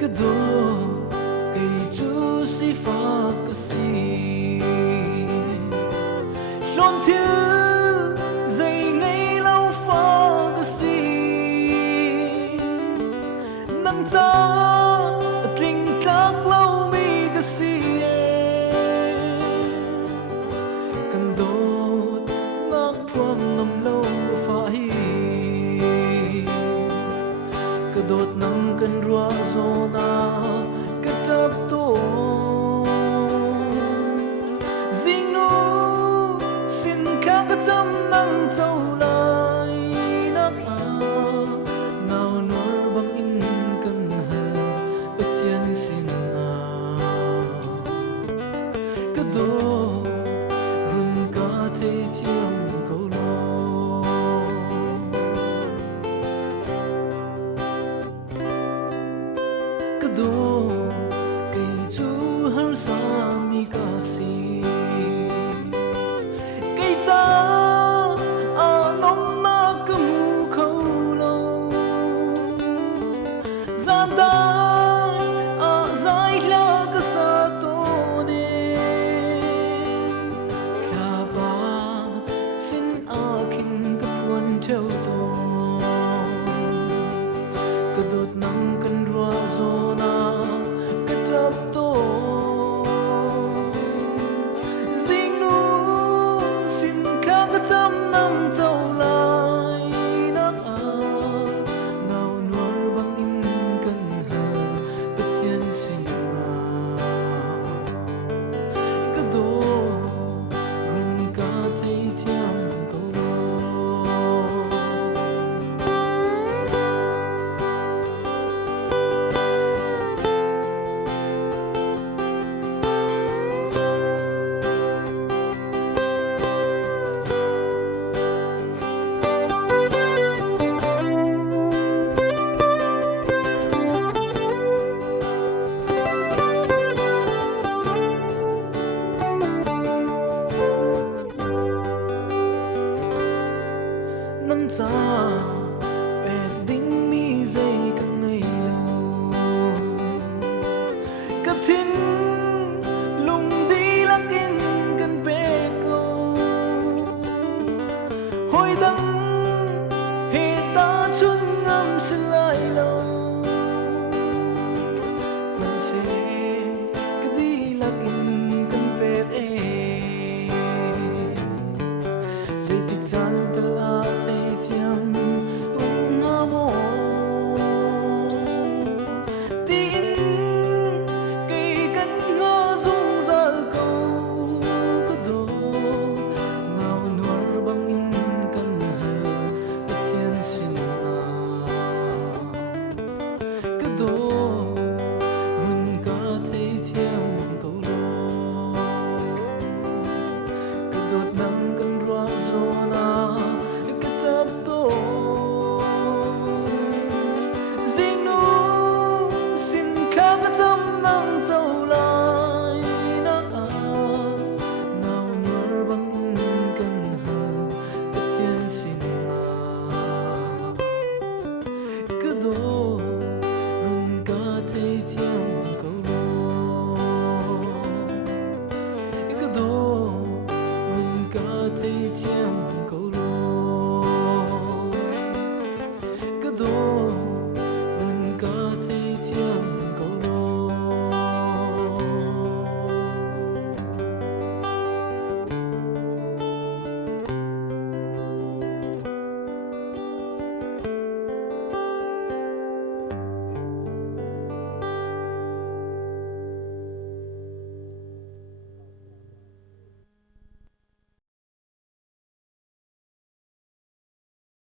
cái đồ cây chú si pha cái si luôn thiếu dây ngay lâu pha cái si nắng cha tình khác lâu mi cái si cần đốt ngóc phong nằm lâu pha hi cái đốt nắng cần rua zona cái tập tổ riêng nu xin khác cái chấm nắng trâu lại nắng nào nở bằng in cần hờ bất thiên xin cái đốt run cả thấy thiêng câu lo cái đốt cây chú har sa mi ca si cây cha nong na cái mu khâu lâu gian đai dài la cái sa to ne kha ba xin khin cái puan theo to cái đốt nắng cần rua zona cái tập to riêng nu xin khác cái chấm năm trâu lại nắng nào nuôi bằng in cần hờ bất thiên xin cái đồ run cả thấy thiêng câu lo nắng cha bẹt đinh mi dây càng ngày lâu cái thiên lùng đi lắc in cần bê câu hồi đắng hệ ta chung ngâm xin lại lâu mình sẽ cái đi lắc in cần bê dây tích chan ta la thiam ngamo tin cây cánh hoa rung rợ câu cái đồ nào nuôi bằng in cần hờ bất thiên xin cái đồ